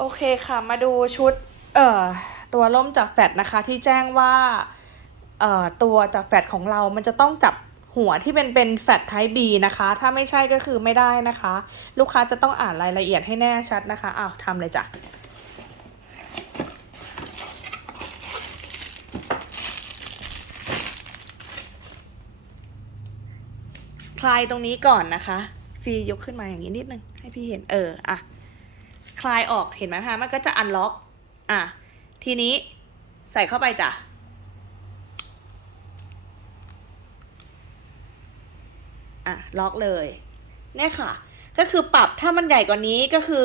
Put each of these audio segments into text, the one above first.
โอเคค่ะ มาดูชุดเอ่อตัวร่มจากแฟดนะคะที่แจ้งว่าเอ่อตัวจากแฟดของเรา มันจะต้องจับหัวที่เป็นเป็นแฟดไทป์ B นะคะ ถ้าไม่ใช่ก็คือไม่ได้นะคะ ลูกค้าจะต้องอ่านรายละเอียดให้แน่ชัดนะคะอ้าวทำเลยจ้ะคลายตรงนี้ก่อนนะคะ ฟียกขึ้นมาอย่างนี้นิดนึงให้พี่เห็นเออ อะ คลายออกเห็นไหมคะมันก็จะอันล็อก อะ ทีนี้ใส่เข้าไปจ้ะ อะ ล็อกเลย เนี่ยค่ะ ก็คือปรับถ้ามันใหญ่กว่านี้ก็คือ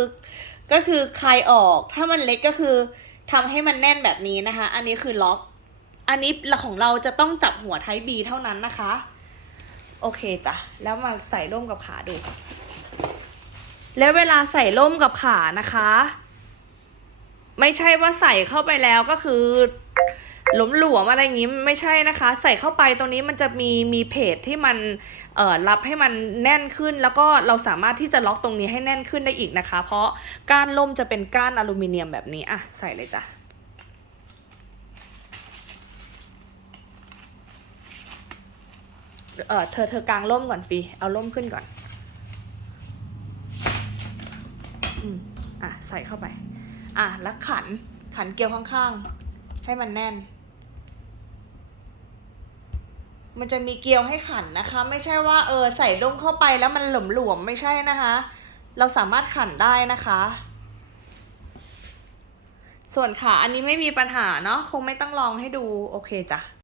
ก็คือคลายออก ถ้ามันเล็กก็คือทำให้มันแน่นแบบนี้นะคะ อันนี้คือล็อก อันนี้ของเราจะต้องจับหัวไทบีเท่านั้นนะคะ โอเคจ้ะ แล้วมาใส่ร่มกับขาดู แล้วเวลาใส่ร่มกับขานะคะ ไม่ใช่ว่าใส่เข้าไปแล้วก็คือหลวมหลวมๆอะไรอย่างนี้ไม่ใช่นะคะ ใส่เข้าไปตรงนี้มันจะมีมีเพจที่มันเอ่อรับให้มันแน่นขึ้น แล้วก็เราสามารถที่จะล็อกตรงนี้ให้แน่นขึ้นได้อีกนะคะ เพราะก้านล่มจะเป็นก้านอลูมิเนียมแบบนี้อะใส่เลยจ้ะเออเธอเธอกางร่มก่อนฟีเอาร่มขึ้นก่อน อืมอะใส่เข้าไป อะแล้วขันขันเกลียวข้างๆ ให้มันแน่น มันจะมีเกลียวให้ขันนะคะ ไม่ใช่ว่าเออใส่ร่มเข้าไปแล้วมันหลวมๆไม่ใช่นะคะ เราสามารถขันได้นะคะ ส่วนขาอันนี้ไม่มีปัญหาเนาะคงไม่ต้องลองให้ดูโอเคจ้ะ